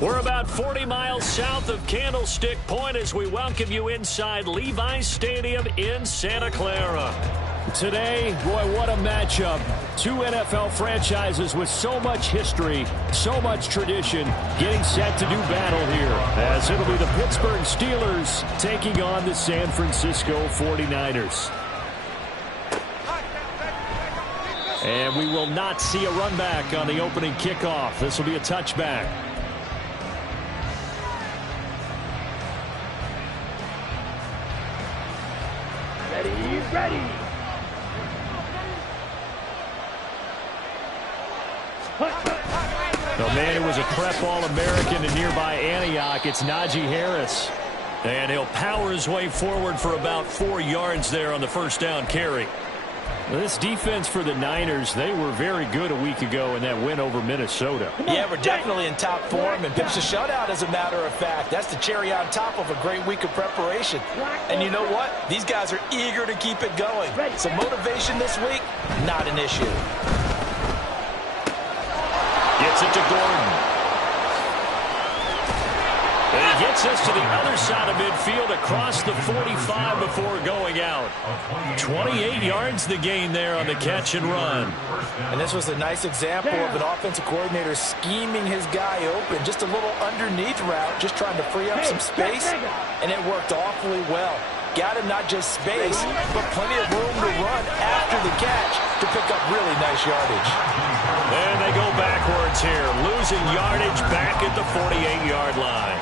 We're about 40 miles south of Candlestick Point as we welcome you inside Levi's Stadium in Santa Clara. Today, boy, what a matchup. Two NFL franchises with so much history, so much tradition, getting set to do battle here. As it'll be the Pittsburgh Steelers taking on the San Francisco 49ers. And we will not see a run back on the opening kickoff. This will be a touchback. Ready. The man who was a prep All-American in nearby Antioch, it's Najee Harris. And he'll power his way forward for about 4 yards there on the first down carry. This defense for the Niners, they were very good a week ago in that win over Minnesota. Yeah, we're definitely in top form and pitched a shutout, as a matter of fact. That's the cherry on top of a great week of preparation. And you know what? These guys are eager to keep it going. So motivation this week, not an issue. Gets it to Gordon. And he gets us to the other side of midfield across the 45 before going out. 28 yards the gain there on the catch and run. And this was a nice example of an offensive coordinator scheming his guy open. Just a little underneath route, just trying to free up some space. And it worked awfully well. Got him not just space, but plenty of room to run after the catch to pick up really nice yardage. And they go backwards here, losing yardage back at the 48-yard line.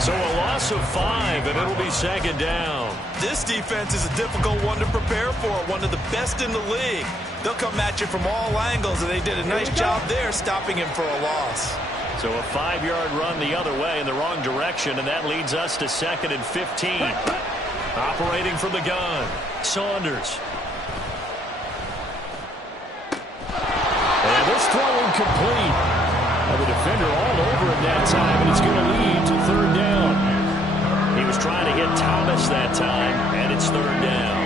So a loss of 5, and it'll be second down. This defense is a difficult one to prepare for, one of the best in the league. They'll come at you from all angles, and they did a nice job there stopping him for a loss. So a 5-yard run the other way in the wrong direction, and that leads us to second and 15. Operating from the gun, Saunders. And this throw incomplete. The defender all over him that time, and it's going to lead to third down. He was trying to hit Thomas that time, and it's third down.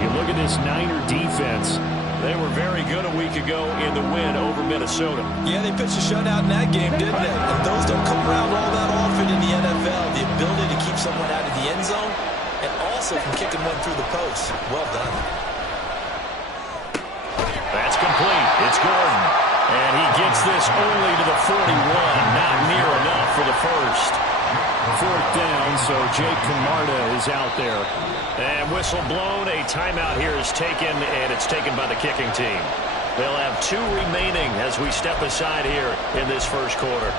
You look at this Niner defense. They were very good a week ago in the win over Minnesota. Yeah, they pitched a shutout in that game, didn't they? And those don't come around all that often in the NFL. The ability to keep someone out of the end zone and also from kicking one through the post. Well done. That's complete. It's Gordon. And he gets this only to the 41. Not near enough for the first. Fourth down, so Jake Camarda is out there. And whistle blown. A timeout here is taken, and it's taken by the kicking team. They'll have 2 remaining as we step aside here in this first quarter.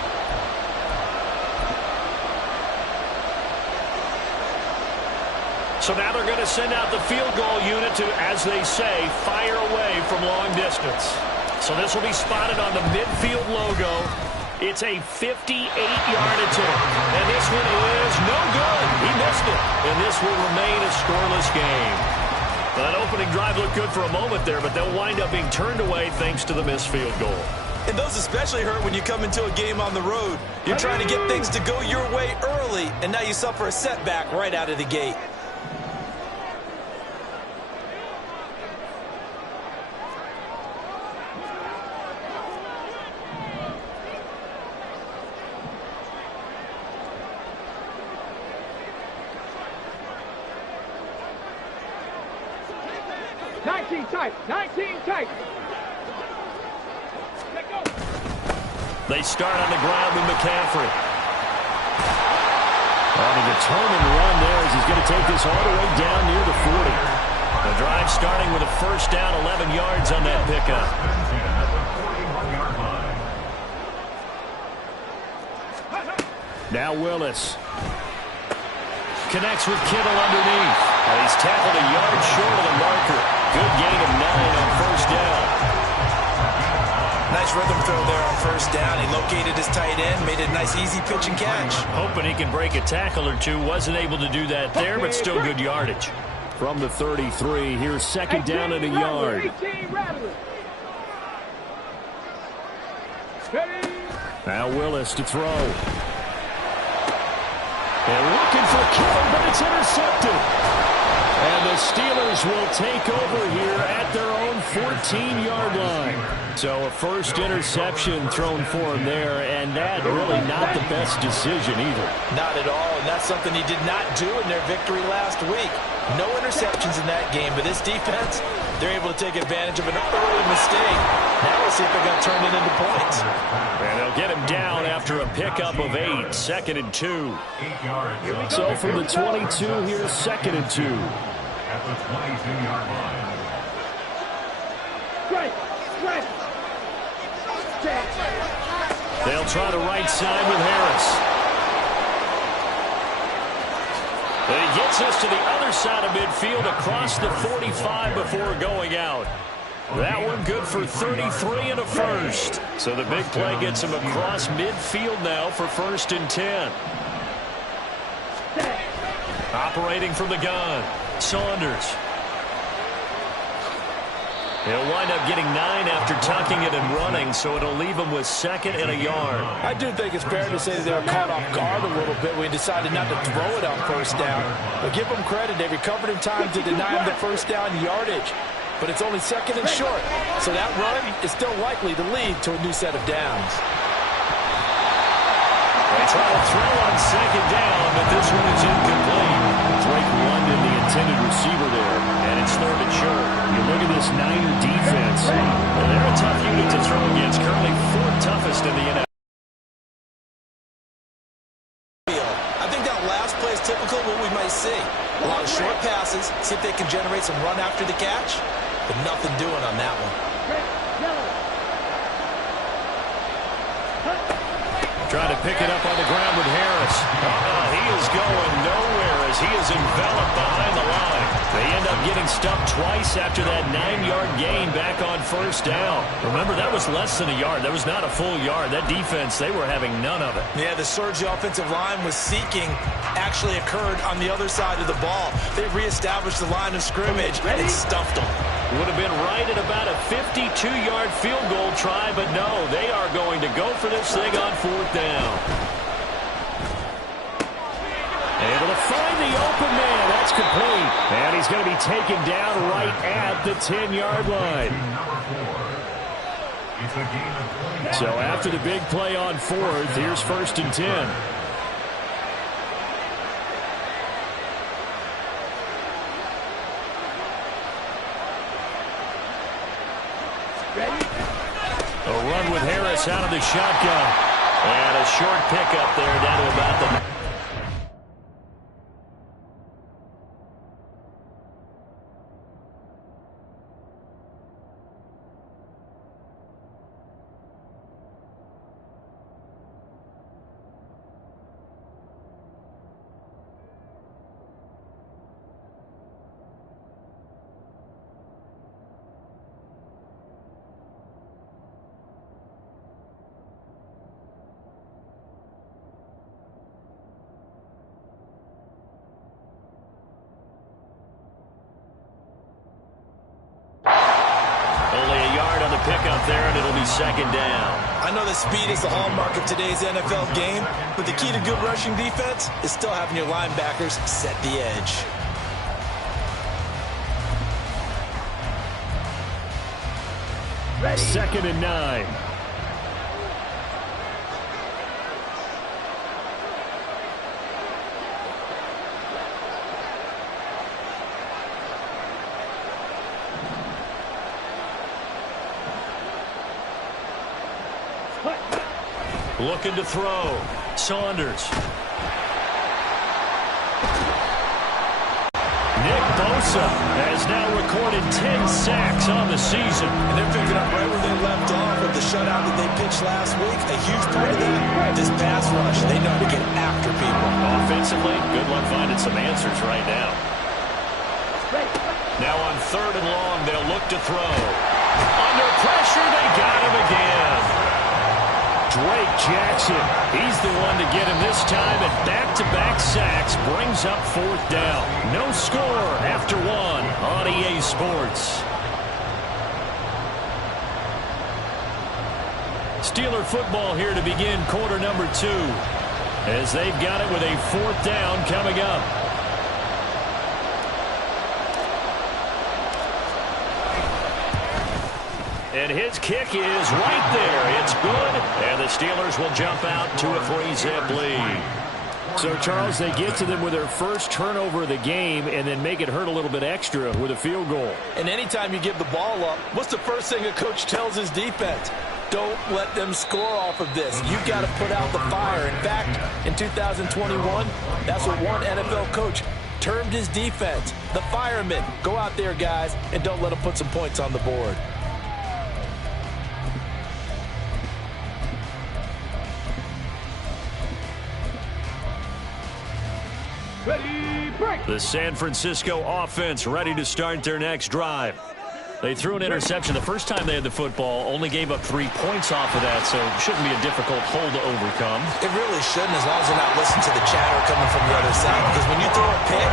So now they're going to send out the field goal unit to, as they say, fire away from long distance. So this will be spotted on the midfield logo. It's a 58-yard attempt. And this one is no good. He missed it. And this will remain a scoreless game. That opening drive looked good for a moment there, but they'll wind up being turned away thanks to the missed field goal. And those especially hurt when you come into a game on the road. You're trying to get things to go your way early, and now you suffer a setback right out of the gate. They start on the ground with McCaffrey. On a determined run there as he's going to take this all the way down near the 40. The drive starting with a first down, 11 yards on that pickup. Now Willis. Connects with Kittle underneath. And he's tackled a yard short of the marker. Good gain of 9 on first down. Nice rhythm throw there on first down. He located his tight end, made it a nice, easy pitch and catch. Hoping he can break a tackle or two. Wasn't able to do that there, but still good yardage. From the 33, here's second down and a yard. Now Willis to throw. And looking for Kittle, but it's intercepted. And the Steelers will take over here at their own 14-yard line. So a first interception thrown for him there, and that really not the best decision either. Not at all, and that's something he did not do in their victory last week. No interceptions in that game, but this defense, they're able to take advantage of an early mistake. Now we'll see if they're going to turn it into points. And they'll get him down after a pickup of 8, 2nd and 2. So from the 22, here's 2nd and 2. At the 22-yard line. They'll try the right side with Harris. And he gets us to the other side of midfield across the 45 before going out. That one good for 33 and a first. So the big play gets him across midfield now for 1st and 10. Operating from the gun, Saunders. He'll wind up getting 9 after tucking it and running, so it'll leave him with 2nd and a yard. I do think it's fair to say that they were caught off guard a little bit when he decided not to throw it on first down. But give them credit, they recovered in time to deny him the first down yardage. But it's only 2nd and short, so that run is still likely to lead to a new set of downs. They try to throw on 2nd down, but this one is incomplete. Drake London, the intended receiver there, and it's 3rd and short. You look at this Niner defense. Well, they're a tough unit to throw against, currently 4th toughest in the NFL. I think that last play is typical of what we might see. A lot of short passes, see if they can generate some run after the catch, but nothing doing on that one. Trying to pick it up on the ground with Harris. He is going nowhere as he is enveloped behind the line. They end up getting stuffed twice after that 9-yard gain back on first down. Remember, that was less than a yard. That was not a full yard. That defense, they were having none of it. Yeah, the surge the offensive line was seeking actually occurred on the other side of the ball. They reestablished the line of scrimmage and stuffed them. Would have been right at about a 52-yard field goal try, but no, they are going to go for this thing on 4th down. Able to find the open man. That's complete. And he's going to be taken down right at the 10-yard line. So after the big play on 4th, here's 1st and 10. A run with Harris out of the shotgun. And a short pickup there down to about the... Pickup there, and it'll be 2nd down. I know that speed is the hallmark of today's NFL game, but the key to good rushing defense is still having your linebackers set the edge. Ready. 2nd and 9. Looking to throw. Saunders. Nick Bosa has now recorded 10 sacks on the season. And they're picking up right where they left off with the shutout that they pitched last week. A huge part of that, this pass rush. They know how to get after people. Offensively, good luck finding some answers right now. Now on 3rd and long, they'll look to throw. Under pressure, they got him again. Drake Jackson, he's the one to get him this time, and back-to-back sacks brings up 4th down. No score after 1 on EA Sports. Steeler football here to begin quarter number 2, as they've got it with a 4th down coming up. And his kick is right there. It's good, and the Steelers will jump out to a 3-zip lead. So, Charles, they get to them with their first turnover of the game and then make it hurt a little bit extra with a field goal. And anytime you give the ball up, what's the first thing a coach tells his defense? Don't let them score off of this. You've got to put out the fire. In fact, in 2021, that's what one NFL coach termed his defense, the firemen. Go out there, guys, and don't let them put some points on the board. Ready, break. The San Francisco offense ready to start their next drive. They threw an interception the first time they had the football, only gave up 3 points off of that, so it shouldn't be a difficult hole to overcome. It really shouldn't, as long as they're not listening to the chatter coming from the other side. Because when you throw a pick,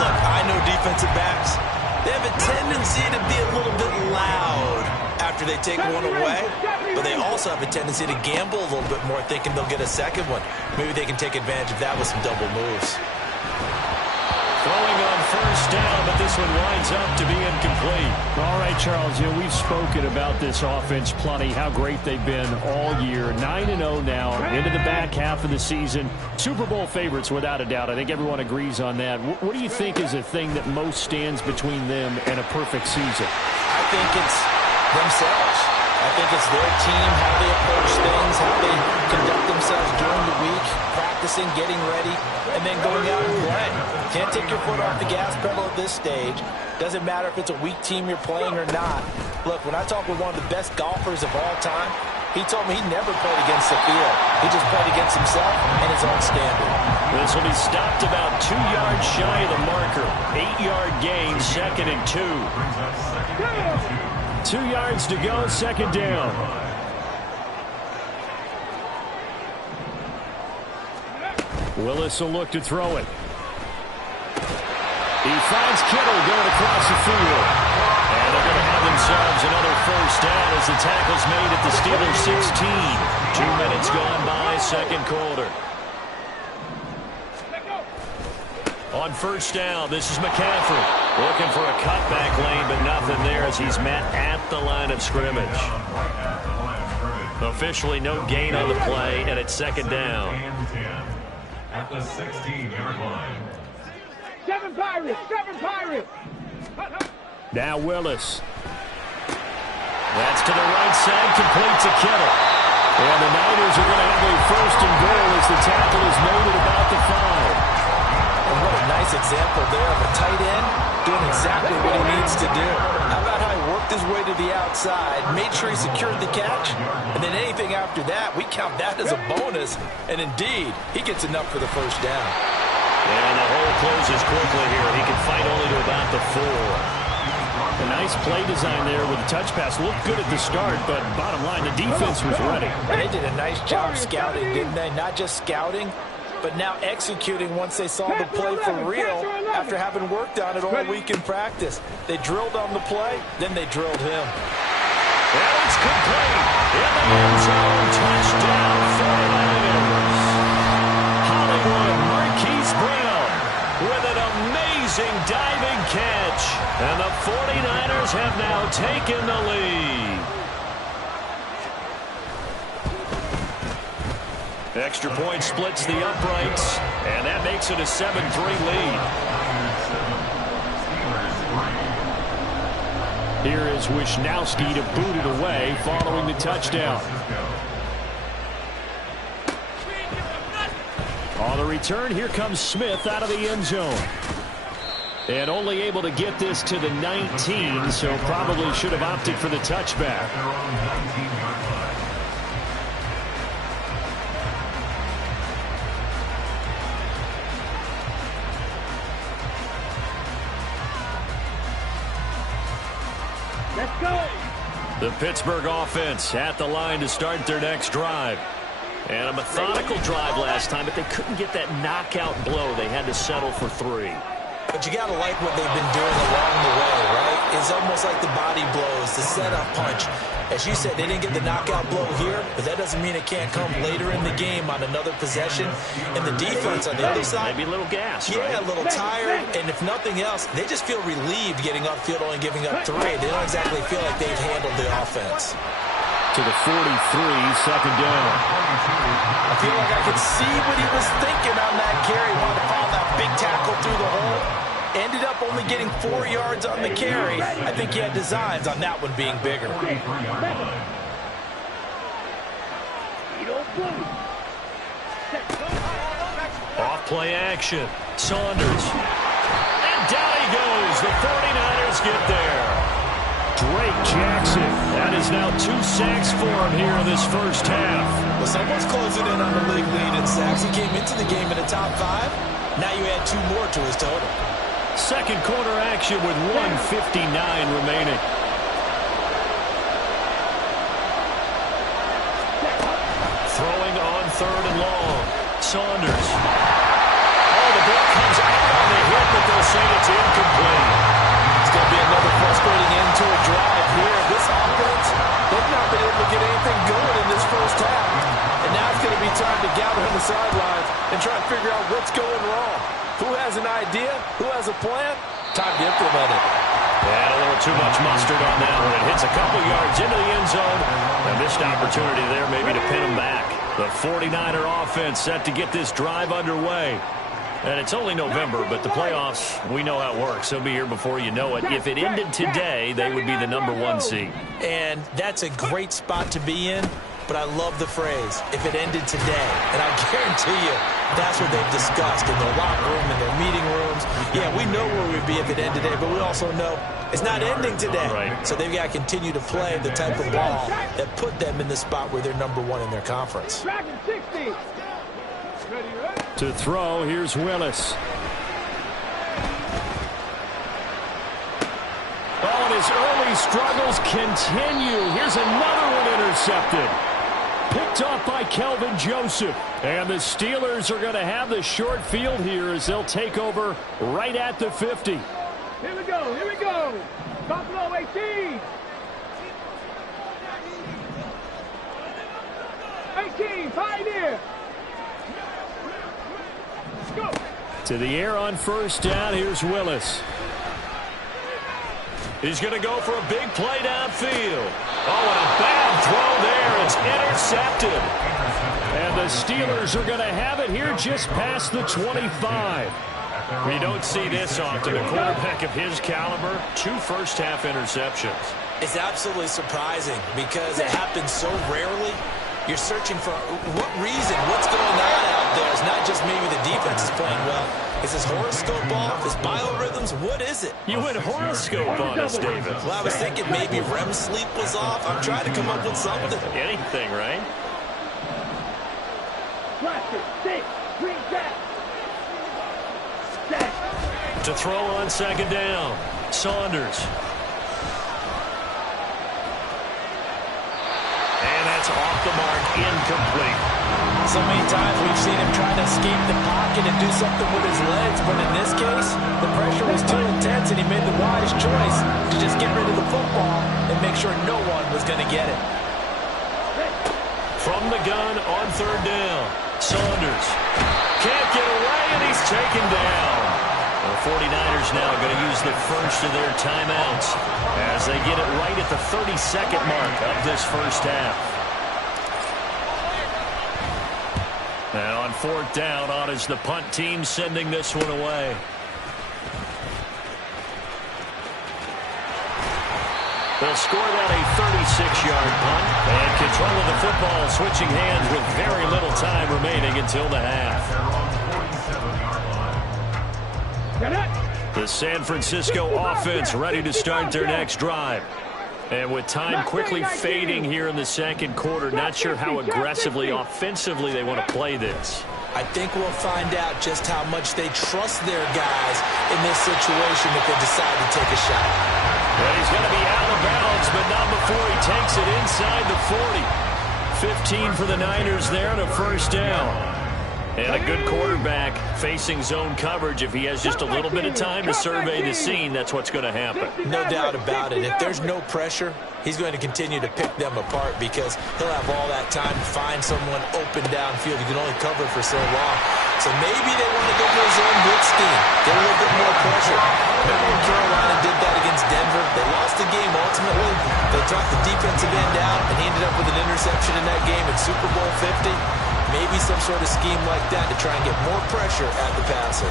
look, I know defensive backs, they have a tendency to be a little bit loud after they take one away, but they also have a tendency to gamble a little bit more, thinking they'll get a second one. Maybe they can take advantage of that with some double moves. Throwing on first down, but this one winds up to be incomplete. All right, Charles, we've spoken about this offense plenty, how great they've been all year. 9-0 now, into the back half of the season. Super Bowl favorites, without a doubt. I think everyone agrees on that. What do you think is the thing that most stands between them and a perfect season? I think it's themselves. I think it's their team, how they approach things, how they conduct themselves during the week, practicing, getting ready, and then going out and playing. Can't take your foot off the gas pedal at this stage. Doesn't matter if it's a weak team you're playing or not. Look, when I talk with one of the best golfers of all time, he told me he never played against the field. He just played against himself and his own standard. This will be stopped about 2 yards shy of the marker. 8-yard gain, 2nd and 2. 2 yards to go, 2nd down. Willis will look to throw it. He finds Kittle going across the field. And they're going to have themselves another first down as the tackle's made at the Steelers 16. 2 minutes gone by, 2nd quarter. On first down, this is McCaffrey. Looking for a cutback lane, but nothing there as he's met at the line of scrimmage. Officially no gain on the play, and it's 2nd down. At the 16-yard line. 7 Pirates, 7 Pirates. Now Willis. That's to the right side, complete to Kittle. And the Niners are going to have a 1st and goal as the tackle is made at about the 5. And what a nice example there of a tight end doing exactly what he needs to do. How about how he worked his way to the outside, made sure he secured the catch, and then anything after that, we count that as a bonus. And indeed, he gets enough for the first down. And the hole closes quickly here. He can fight only to about the 4. A nice play design there with the touch pass. Looked good at the start, but bottom line, the defense was ready. And they did a nice job scouting, didn't they? Not just scouting, but now executing once they saw the play for real after having worked on it all week in practice. They drilled on the play, then they drilled him. And it's complete. In the end zone, touchdown 49ers. Hollywood Marquise Brown with an amazing diving catch. And the 49ers have now taken the lead. Extra point splits the uprights, and that makes it a 7-3 lead. Here is Wisnowski to boot it away following the touchdown. On the return, here comes Smith out of the end zone. And only able to get this to the 19, so probably should have opted for the touchback. Let's go. The Pittsburgh offense at the line to start their next drive. And a methodical drive last time, but they couldn't get that knockout blow. They had to settle for 3. But you got to like what they've been doing along the way, right? It's almost like the body blows, the setup punch. As you said, they didn't get the knockout blow here, but that doesn't mean it can't come later in the game on another possession. And the defense on the other side, maybe a little gas, yeah, right? A little tired. And if nothing else, they just feel relieved getting upfield, only giving up 3. They don't exactly feel like they've handled the offense. To the 43, second down. I feel like I could see what he was thinking on that carry. Wanted to follow that big tackle through the hole. Ended up only getting 4 yards on the carry. I think he had designs on that one being bigger. Off play action. Saunders. And down he goes. The 49ers get there. Drake Jackson. That is now 2 sacks for him here in this first half. Well, someone's closing in on the league lead in sacks. He came into the game in the top 5. Now you add 2 more to his total. Second quarter action with 1:59 remaining. Throwing on 3rd and long. Saunders. Oh, the ball comes out on the hit, but they'll say it's incomplete. It's going to be another frustrating end to a drive here. This offense, they've not been able to get anything going in this first half. And now it's going to be time to gather on the sidelines and try to figure out what's going wrong. Who has an idea? Who has a plan? Time to implement it. And a little too much mustard on that one. It hits a couple yards into the end zone. A missed opportunity there maybe to pin him back. The 49er offense set to get this drive underway. And it's only November, but the playoffs, we know how it works. They'll be here before you know it. If it ended today, they would be the #1 seed. And that's a great spot to be in. But I love the phrase, if it ended today. And I guarantee you, that's what they've discussed in their locker room, in their meeting rooms. Yeah, we know where we'd be if it ended today, but we also know it's not ending today. Right. So they've got to continue to play the type of ball that put them in the spot where they're #1 in their conference. To throw, here's Willis. Oh, and his early struggles continue. Here's another one intercepted. Picked off by Kelvin Joseph. And the Steelers are going to have the short field here as they'll take over right at the 50. Here we go, here we go. Buffalo 18. 18, Pioneer. Let's go. To the air on first down, here's Willis. He's going to go for a big play downfield. Oh, and a bad throw there. It's intercepted. And the Steelers are going to have it here just past the 25. We don't see this often. A quarterback of his caliber, 2 first-half interceptions. It's absolutely surprising because it happens so rarely. You're searching for what reason, what's going on out there. It's not just maybe the defense is playing well. Is his horoscope off? His biorhythms? What is it? You went horoscope on us, David. Well, I was thinking maybe REM sleep was off. I'm trying to come up with something. Anything, right? Plastic, stick, green jack. To throw on second down, Saunders. And that's off the mark, incomplete. So many times we've seen him trying to escape the pocket and do something with his legs, but in this case, the pressure was too intense and he made the wise choice to just get rid of the football and make sure no one was going to get it. From the gun on third down, Saunders can't get away and he's taken down. The 49ers now going to use the first of their timeouts as they get it right at the 32nd mark of this first half. And on fourth down, on is the punt team sending this one away. They'll score that a 36-yard punt. And control of the football switching hands with very little time remaining until the half. The San Francisco offense ready to start their next drive. And with time quickly fading here in the second quarter, not sure how aggressively, offensively they want to play this. I think we'll find out just how much they trust their guys in this situation if they decide to take a shot. Well, he's going to be out of bounds, but not before he takes it inside the 40. 15 for the Niners there and a first down. And a good quarterback facing zone coverage. If he has just a little bit of time to survey the scene, that's what's going to happen. No doubt about it. If there's no pressure, he's going to continue to pick them apart because he'll have all that time to find someone open downfield. He can only cover for so long. So maybe they want to go to his own blitz scheme, get a little bit more pressure. Remember when Carolina did that against Denver? They lost the game ultimately. They dropped the defensive end out, and he ended up with an interception in that game in Super Bowl 50. Maybe some sort of scheme like that to try and get more pressure at the passer.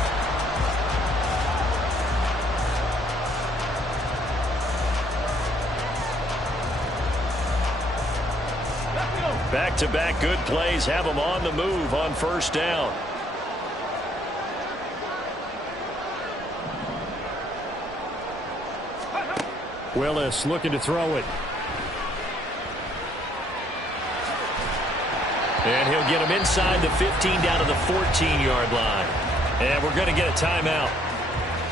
Back-to-back good plays have them on the move on first down. Willis looking to throw it. And he'll get him inside the 15 down to the 14-yard line. And we're going to get a timeout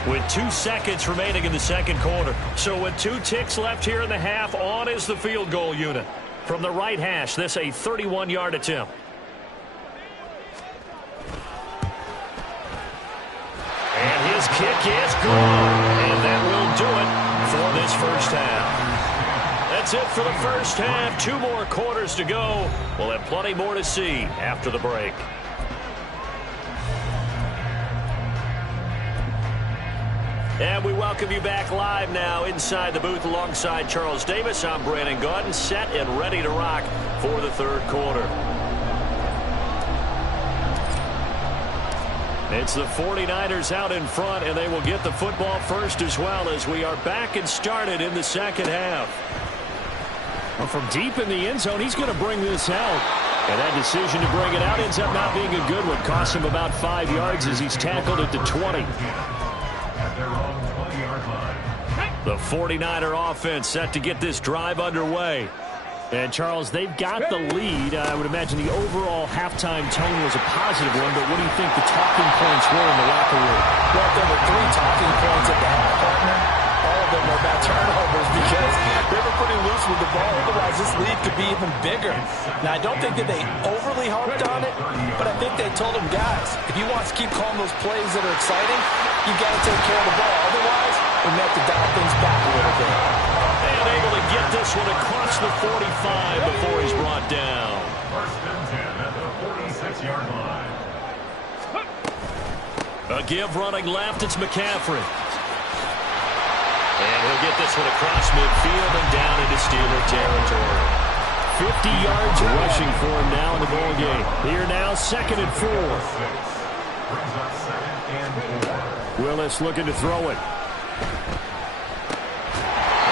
with 2 seconds remaining in the second quarter. So with 2 ticks left here in the half, on is the field goal unit. From the right hash, this a 31-yard attempt. And his kick is gone. And that will do it for this first half. That's it for the first half. 2 more quarters to go. We'll have plenty more to see after the break. And we welcome you back live now inside the booth alongside Charles Davis. I'm Brandon Gaudin, set and ready to rock for the third quarter. It's the 49ers out in front, and they will get the football first as well as we are back and started in the second half. Well, from deep in the end zone, he's going to bring this out. And that decision to bring it out ends up not being a good one. Cost him about 5 yards as he's tackled at the 20. The 49er offense set to get this drive underway. And, Charles, they've got the lead. I would imagine the overall halftime tone was a positive one, but what do you think the talking points were in the locker room? Well, there were 3 talking points at the half, partner. All of them were about turnovers because they were pretty loose with the ball. Otherwise, this lead could be even bigger. Now, I don't think that they overly harped on it, but I think they told them, guys, if you want to keep calling those plays that are exciting, you've got to take care of the ball. Otherwise, we may have to dial things back a little bit. And able to get this one across the 45 before he's brought down. First and 10 at the 46-yard line. A give running left, it's McCaffrey. And he'll get this one across midfield and down into Steeler territory. 50 yards rushing for him now in the ball game. Here now, 2nd and 4. Brings up 2nd and 4. Willis looking to throw it.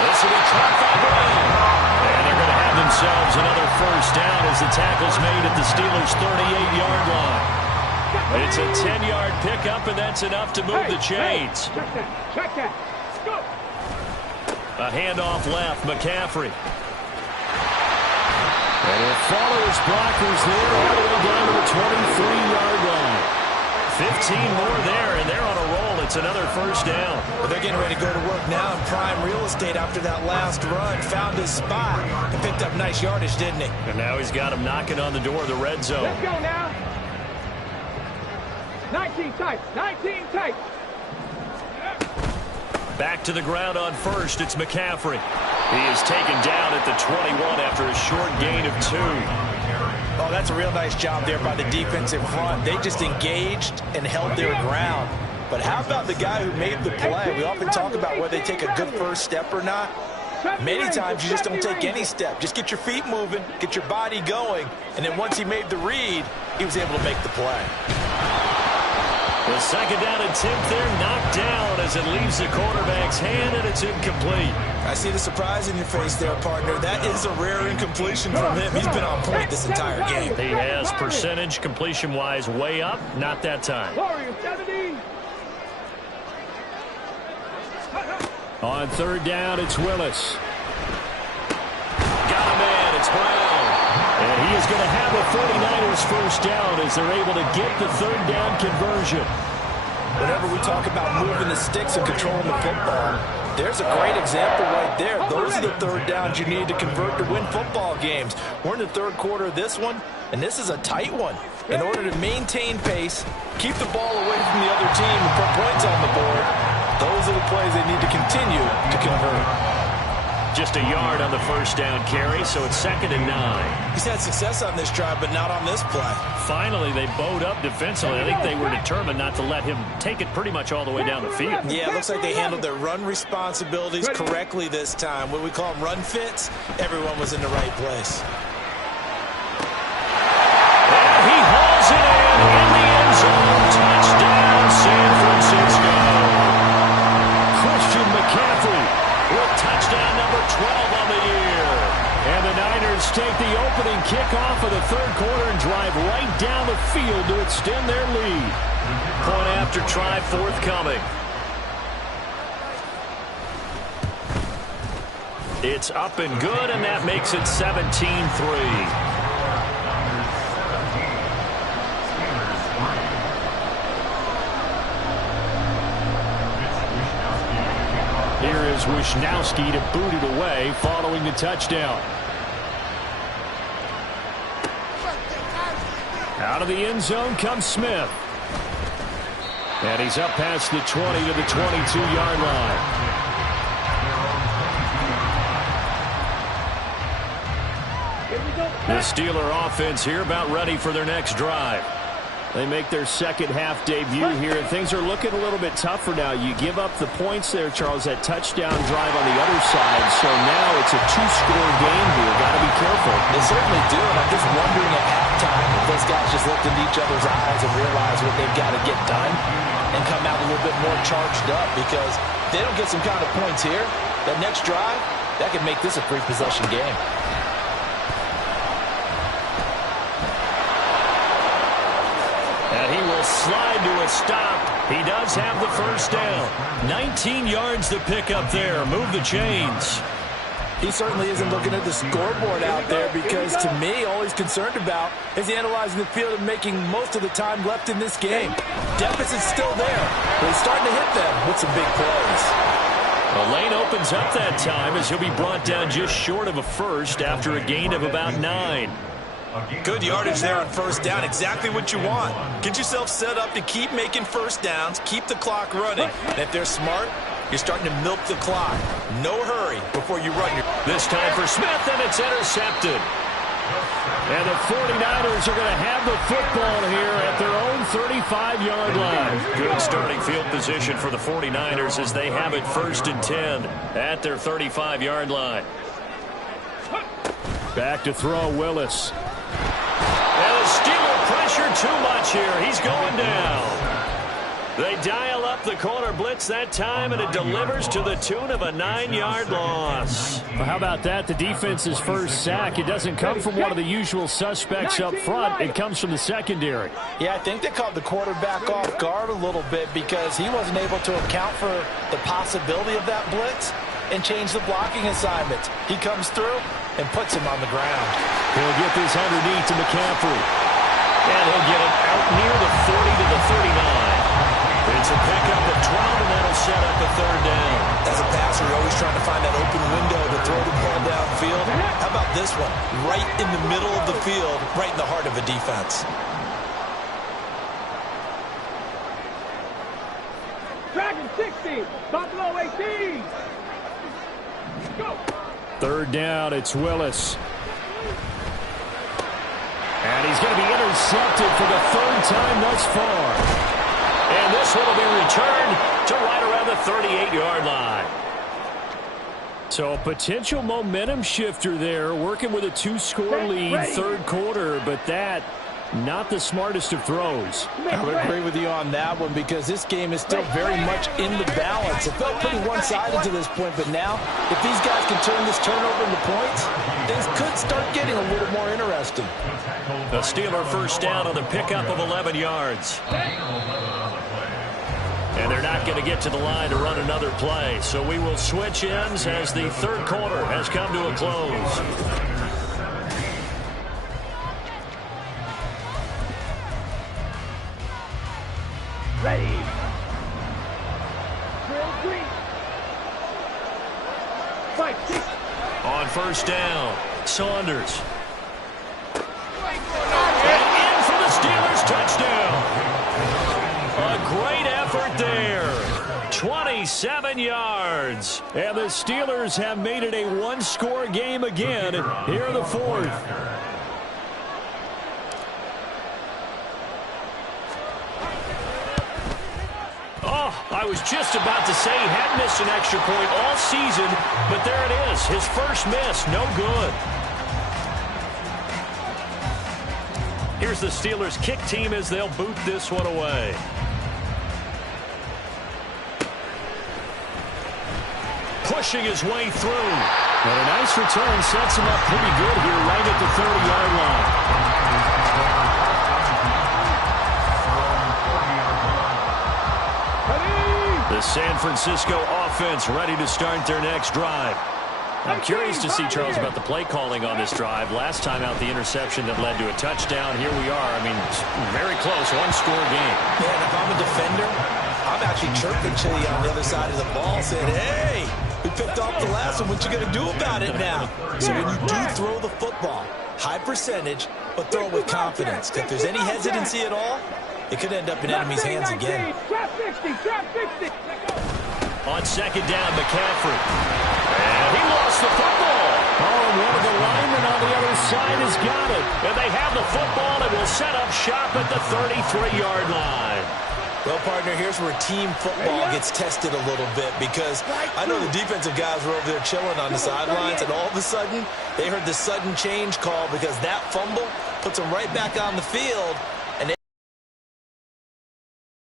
This will be caught by Brown. And they're going to have themselves another first down as the tackle's made at the Steelers' 38-yard line. It's a 10-yard pickup, and that's enough to move the chains. Check that. Go. A handoff left, McCaffrey. And he'll follow his blockers there all the way down to the 23-yard line. 15 more there, and they're on a roll. It's another first down. Well, they're getting ready to go to work now in prime real estate after that last run. Found his spot and picked up nice yardage, didn't he? And now he's got him knocking on the door of the red zone. Let's go now. 19 tight. 19 tight. Back to the ground on first. It's McCaffrey. He is taken down at the 21 after a short gain of 2. Oh, that's a real nice job there by the defensive front. They just engaged and held their ground. But how about the guy who made the play? We often talk about whether they take a good first step or not. Many times you just don't take any step. Just get your feet moving, get your body going, and then once he made the read, he was able to make the play. The 2nd down attempt there knocked down as it leaves the quarterback's hand, and it's incomplete. I see the surprise in your face there, partner. That is a rare incompletion from him. He's been on point this entire game. He has percentage completion-wise way up. Not that time. On 3rd down, it's Willis. Got a man. It's Brown. And he is going to have a 49ers first down as they're able to get the third down conversion. Whenever we talk about moving the sticks and controlling the football, there's a great example right there. Those are the third downs you need to convert to win football games. We're in the third quarter of this one, and this is a tight one. In order to maintain pace, keep the ball away from the other team, and put points on the board, those are the plays they need to continue to convert. Just a yard on the first down carry, so it's 2nd and 9. He's had success on this drive, but not on this play. Finally, they bowed up defensively. I think they were determined not to let him take it pretty much all the way down the field. Yeah, it looks like they handled their run responsibilities correctly this time. What we call them run fits, everyone was in the right place. And he hauls it in the end zone. Touchdown, San Francisco. Christian McCaffrey with touchdown number 12 on the year. And the Niners take the opening kickoff of the third quarter and drive right down the field to extend their lead. Point after try forthcoming. It's up and good, and that makes it 17-3. Here is Wisnowski to boot it away following the touchdown. Out of the end zone comes Smith. And he's up past the 20 to the 22-yard line. The Steeler offense here about ready for their next drive. They make their second half debut here, and things are looking a little bit tougher now. You give up the points there, Charles, that touchdown drive on the other side. So now it's a two-score game here. Got to be careful. They certainly do, and I'm just wondering at halftime if those guys just looked into each other's eyes and realize what they've got to get done and come out a little bit more charged up, because if they don't get some kind of points here, that next drive, that could make this a three-possession game. And he will slide to a stop. He does have the first down. 19 yards to pick up there. Move the chains. He certainly isn't looking at the scoreboard out there, because to me, all he's concerned about is analyzing the field and making most of the time left in this game. Deficit's still there, but he's starting to hit them with some big plays. The lane opens up that time as he'll be brought down just short of a first after a gain of about 9. Good yardage there on first down. Exactly what you want. Get yourself set up to keep making first downs, keep the clock running. And if they're smart, you're starting to milk the clock. No hurry before you run your... This time for Smith, and it's intercepted. And the 49ers are going to have the football here at their own 35-yard line. Good starting field position for the 49ers as they have it 1st and 10 at their 35-yard line. Back to throw Willis. And the Steeler pressure too much here. He's going down. They dial up the corner blitz that time, and it delivers to the tune of a 9-yard loss. Well, how about that? The defense's first sack. It doesn't come from one of the usual suspects up front. It comes from the secondary. Yeah, I think they caught the quarterback off guard a little bit because he wasn't able to account for the possibility of that blitz and change the blocking assignment. He comes through and puts him on the ground. He'll get this underneath to McCaffrey. And he'll get it out near the 40 to the 39. It's a pickup of 12, and that'll set up a third down. As a passer, you're always trying to find that open window to throw the ball downfield. How about this one? Right in the middle of the field, right in the heart of a defense. Dragon 60, Buffalo 18. Go. Third down, it's Willis. And he's going to be intercepted for the third time thus far. And this one will be returned to right around the 38-yard line. So a potential momentum shifter there, working with a 2-score lead, third quarter, but that not the smartest of throws. I would agree with you on that one, because this game is still very much in the balance. It felt pretty one-sided to this point, but now if these guys can turn this turnover into points, things could start getting a little more interesting. The Steeler first down on the pickup of 11 yards. And they're not going to get to the line to run another play. So we will switch ends as the third quarter has come to a close. Fight. On first down, Saunders. And in for the Steelers touchdown. A great effort there. 27 yards. And the Steelers have made it a one-score game again here in the fourth. Oh, I was just about to say he had missed an extra point all season, but there it is. His first miss, no good. Here's the Steelers kick team as they'll boot this one away. Pushing his way through. And a nice return sets him up pretty good here right at the 30-yard line. The San Francisco offense ready to start their next drive. I'm curious to see, Charles, about the play calling on this drive. Last time out, the interception that led to a touchdown. Here we are. I mean, very close, one-score game. Yeah, and if I'm a defender, I'm actually chirping Chili on the other side of the ball, saying, hey, we picked off the last one. What you going to do about it now? So when you do throw the football, high percentage, but throw it with confidence. If there's any hesitancy at all, it could end up in enemy's hands again. On second down, McCaffrey. And he lost the football. Oh, and one of the linemen on the other side has got it. And they have the football and will set up shop at the 33-yard line. Well, partner, here's where team football gets tested a little bit, because I know the defensive guys were over there chilling on the sidelines, and all of a sudden, they heard the sudden change call because that fumble puts them right back on the field. And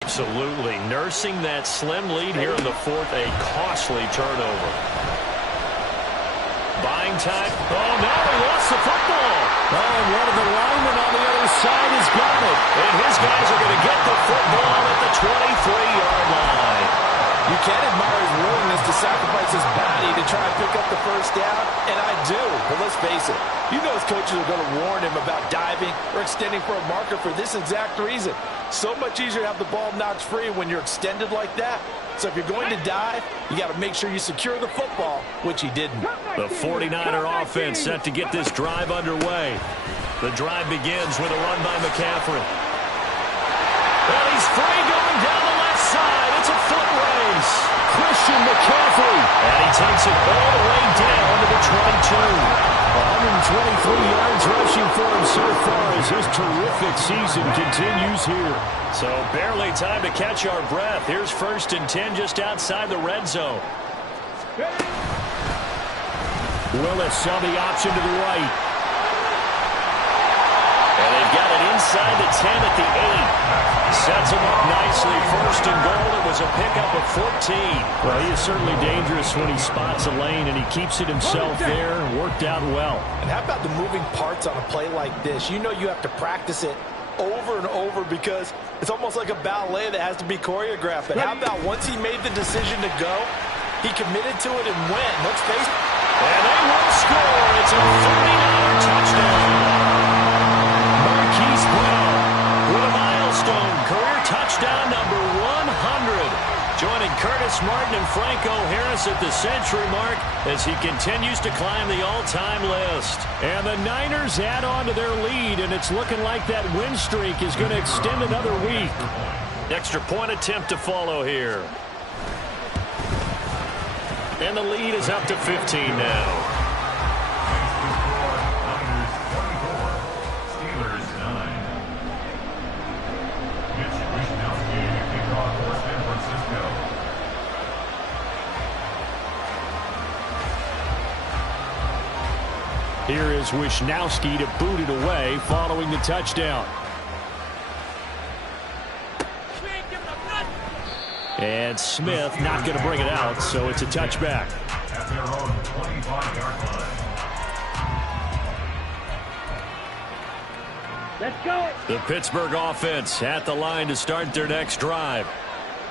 absolutely. Nursing that slim lead here in the fourth, a costly turnover. Buying time. Oh, no, he lost the football. Oh, and one of the linemen on the other side has got it. And his guys are going to get the football at the 23-yard line. You can admire his willingness to sacrifice his body to try and pick up the first down, and I do. But let's face it, you know his coaches are going to warn him about diving or extending for a marker for this exact reason. So much easier to have the ball knocked free when you're extended like that. So if you're going to dive, you got to make sure you secure the football, which he didn't. The 49er offense set to get this drive underway. The drive begins with a run by McCaffrey. And he's free going down the left side. It's a foot race. Christian McCaffrey. And he takes it all the way down to the 22. 123 yards rushing for him so far as his terrific season continues here. So barely time to catch our breath. Here's 1st and 10 just outside the red zone. Willis on the option to the right. And they've got it inside the 10 at the 8. Sets him up nicely. 1st and goal. It was a pickup of 14. Well, he is certainly dangerous when he spots a lane, and he keeps it himself there. Worked out well. And how about the moving parts on a play like this? You know you have to practice it over and over because it's almost like a ballet that has to be choreographed. But how about once he made the decision to go, he committed to it and went. Let's face it. And they will score. It's a 49er touchdown. Marquise Brown with a milestone career touchdown number 100. Joining Curtis Martin and Franco Harris at the century mark as he continues to climb the all-time list. And the Niners add on to their lead, and it's looking like that win streak is going to extend another week. Extra point attempt to follow here. And the lead is up to 15 now. Here is Wishnowsky to boot it away following the touchdown. And Smith not going to bring it out, so it's a touchback. At their own 25-yard line. Let's go. The Pittsburgh offense at the line to start their next drive.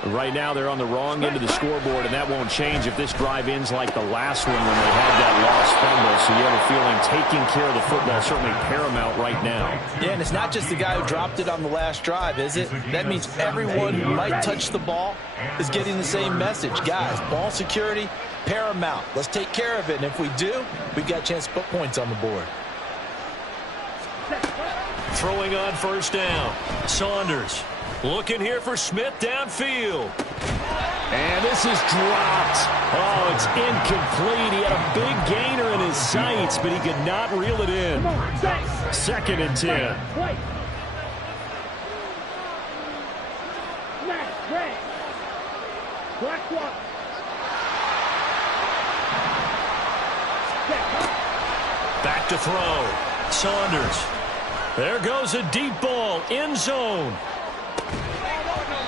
Right now they're on the wrong end of the scoreboard, and that won't change if this drive ends like the last one when they had that lost fumble. So you have a feeling taking care of the football is certainly paramount right now. Yeah, and it's not just the guy who dropped it on the last drive, is it? That means everyone who might touch the ball is getting the same message. Guys, ball security paramount. Let's take care of it, and if we do, we've got a chance to put points on the board. Throwing on first down. Saunders looking here for Smith downfield. And this is dropped. Oh, it's incomplete. He had a big gainer in his sights, but he could not reel it in. 2nd and 10. Back to throw. Saunders. There goes a deep ball. End zone.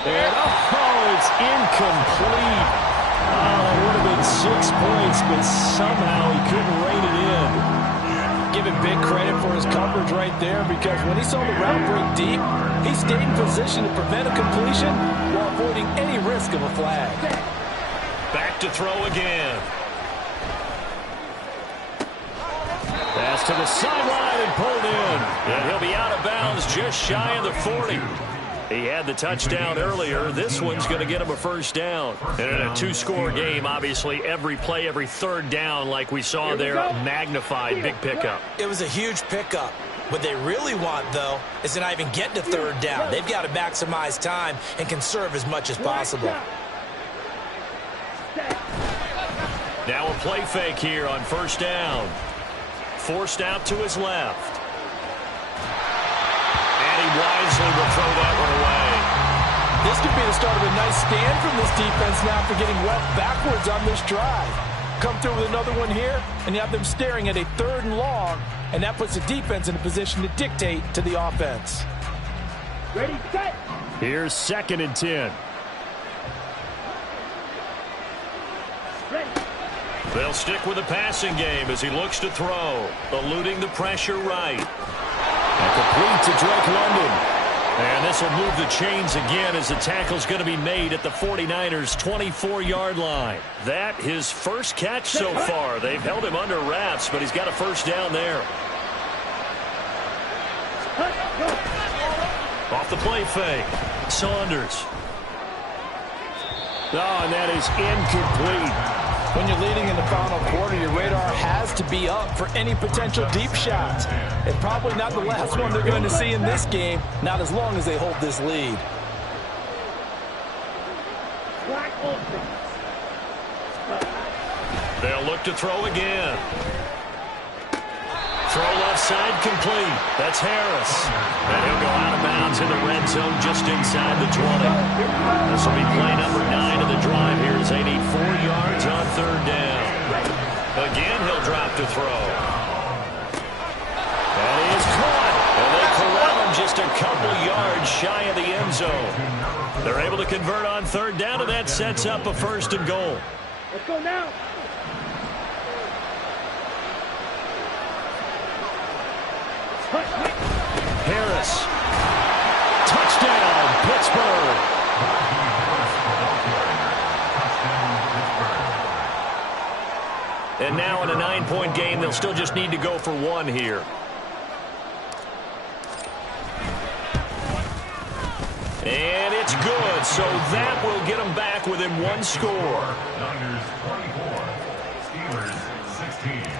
And it's incomplete. Oh, it would have been 6 points, but somehow he couldn't rein it in. Give him big credit for his coverage right there, because when he saw the route break deep, he stayed in position to prevent a completion while avoiding any risk of a flag. Back to throw again. Pass to the sideline and pulled in. And he'll be out of bounds just shy of the 40. He had the touchdown earlier. This one's going to get him a first down. And in a 2-score game, obviously, every play, every third down, like we saw there, magnified. Big pickup. It was a huge pickup. What they really want, though, is to not even get to third down. They've got to maximize time and conserve as much as possible. Now a play fake here on first down. Forced out to his left. And he wisely will throw that one away. This could be the start of a nice stand from this defense now for getting left backwards on this drive. Come through with another one here, and you have them staring at a 3rd and long, and that puts the defense in a position to dictate to the offense. Ready, set. Here's 2nd and 10. Ready. They'll stick with the passing game as he looks to throw. Eluding the pressure right. And complete to Drake London. And this will move the chains again as the tackle's going to be made at the 49ers' 24-yard line. That his first catch so far. They've held him under wraps, but he's got a first down there. Off the play fake. Saunders. Oh, and that is incomplete. When you're leading in the final quarter, your radar has to be up for any potential deep shots. And probably not the last one they're going to see in this game, not as long as they hold this lead. They'll look to throw again. Throw left side complete. That's Harris. And he'll go out of bounds in the red zone just inside the 20. This will be play number 9 of the drive here as they need 4 yards on third down. Again, he'll drop to throw. And he is caught. And they corral him just a couple yards shy of the end zone. They're able to convert on third down, and that sets up a 1st and goal. Let's go now. Harris. Touchdown, Pittsburgh. And now in a 9-point game, they'll still just need to go for 1 here. And it's good, so that will get them back within 1 score. Niners 24, Steelers 16.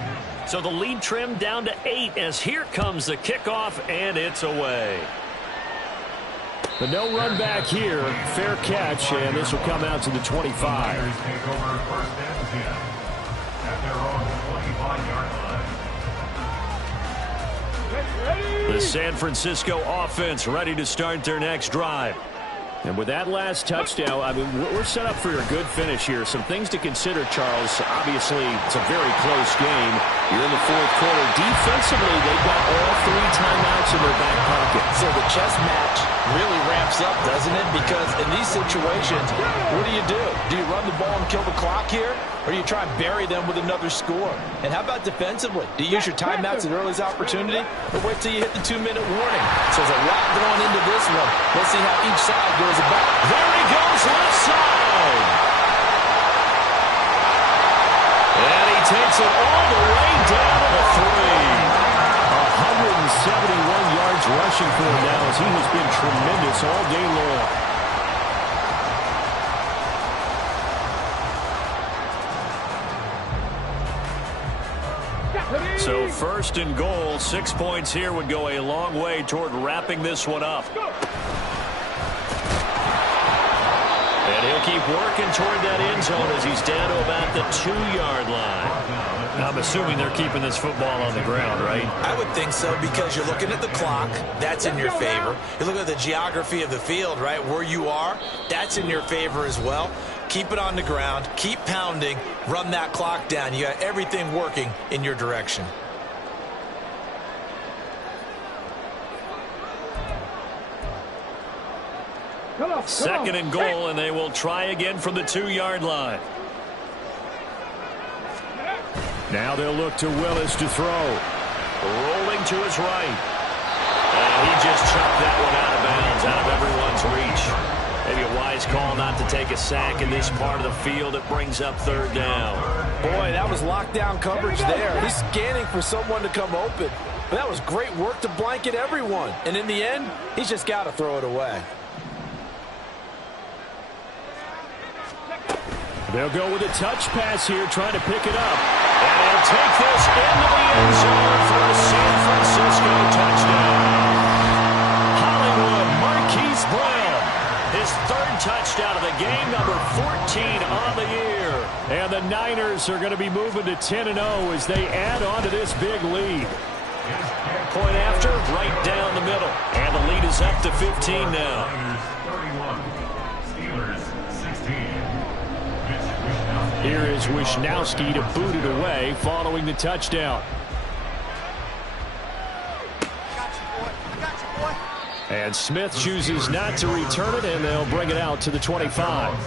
So the lead trimmed down to 8 as here comes the kickoff, and it's away. But no run back here. Fair catch, and this will come out to the 25. Niners take over 1st and 10 at their own 25-yard line. The San Francisco offense ready to start their next drive. And with that last touchdown, I mean, we're set up for a good finish here. Some things to consider, Charles. Obviously, it's a very close game. You're in the 4th quarter. Defensively, they've got all 3 timeouts in their back pocket. So the chess match really ramps up, doesn't it? Because in these situations, what do? Do you run the ball and kill the clock here? Or do you try and bury them with another score? And how about defensively? Do you use your timeouts at earliest opportunity? Or wait till you hit the 2-minute warning? So there's a lot going into this one. Let's see how each side goes about. There he goes, left side. And he takes it all the way down to the 3. 171 yards rushing for him now as he has been tremendous all day long. So first and goal, 6 points here would go a long way toward wrapping this one up. And he'll keep working toward that end zone as he's down to about the 2-yard line. I'm assuming they're keeping this football on the ground, right? I would think so, because you're looking at the clock. That's in your favor. You look at the geography of the field, right? Where you are, that's in your favor as well. Keep it on the ground. Keep pounding. Run that clock down. You got everything working in your direction. Second and goal, and they will try again from the 2-yard line. Now they'll look to Willis to throw. Rolling to his right. And he just chopped that one out of bounds, out of everyone's reach. Maybe a wise call not to take a sack in this part of the field. It brings up third down. Boy, that was lockdown coverage there. He's scanning for someone to come open. But that was great work to blanket everyone. And in the end, he's just got to throw it away. They'll go with a touch pass here, trying to pick it up. And he'll take this into the end zone for a San Francisco touchdown. Hollywood Marquise Brown, his 3rd touchdown of the game, number 14 on the year. And the Niners are going to be moving to 10-0 as they add on to this big lead. Point after, right down the middle. And the lead is up to 15 now. Here is Wisnowski to boot it away following the touchdown. And Smith chooses not to return it, and they'll bring it out to the 25.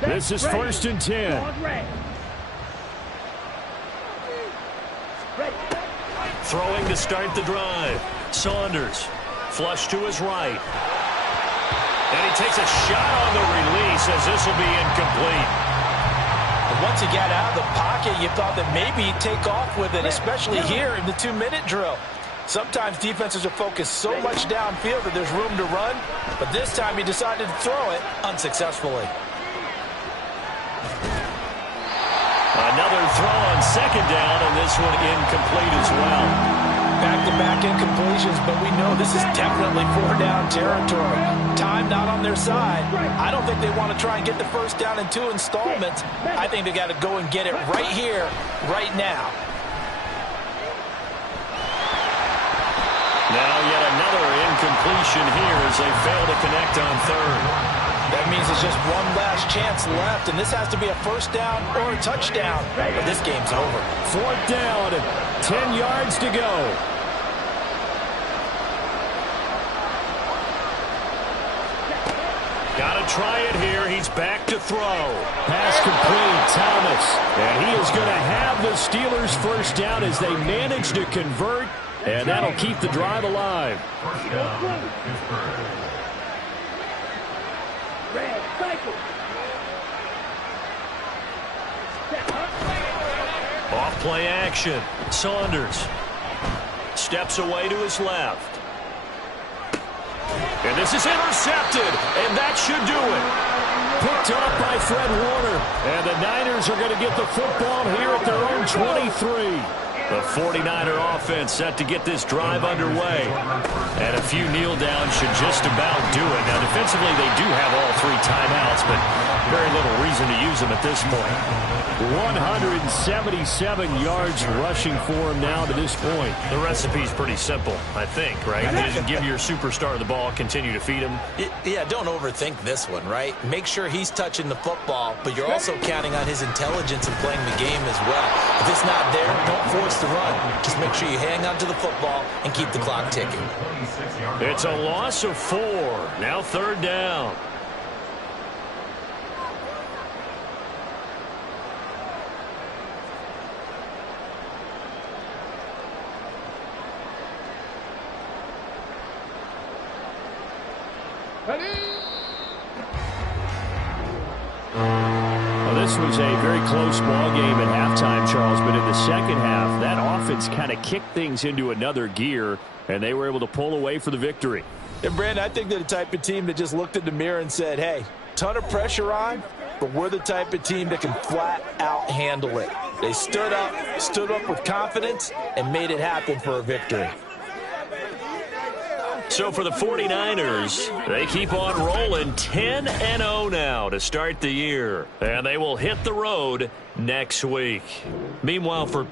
This is 1st and 10. Throwing to start the drive. Saunders, flush to his right. And he takes a shot on the release as this will be incomplete. And once he got out of the pocket, you thought that maybe he'd take off with it, especially here in the 2-minute drill. Sometimes defenses are focused so much downfield that there's room to run, but this time he decided to throw it unsuccessfully. Another throw on 2nd down, and this one incomplete as well. Back-to-back incompletions, but we know this is definitely 4-down territory. Time not on their side. I don't think they want to try and get the 1st down in 2 installments. I think they got to go and get it right here, right now. Now yet another incompletion here as they fail to connect on 3rd. That means it's just one last chance left, and this has to be a 1st down or a touchdown, or this game's over. 4th down, 10 yards to go. Got to try it here. He's back to throw. Pass complete, Thomas. And he is going to have the Steelers 1st down as they manage to convert, and that'll keep the drive alive. Off play action. Saunders steps away to his left. And this is intercepted, and that should do it. Picked up by Fred Warner. And the Niners are going to get the football here at their own 23. The 49er offense set to get this drive underway. And a few kneel downs should just about do it. Now, defensively, they do have all 3 timeouts, but very little reason to use them at this point. 177 yards rushing for him now to this point. The recipe's pretty simple, I think, right? You just give your superstar the ball, continue to feed him. Yeah, don't overthink this one, right? Make sure he's touching the football, but you're also counting on his intelligence in playing the game as well. If it's not there, don't force the run. Just make sure you hang on to the football and keep the clock ticking. It's a loss of 4. Now 3rd down. Well, this was a very close ball game at halftime, Charles, but in the second half, that offense kind of kicked things into another gear, and they were able to pull away for the victory. And, Brandon, I think they're the type of team that just looked in the mirror and said, hey, ton of pressure on, but we're the type of team that can flat out handle it. They stood up with confidence and made it happen for a victory. So for the 49ers, they keep on rolling 10-0 now to start the year. And they will hit the road next week. Meanwhile, for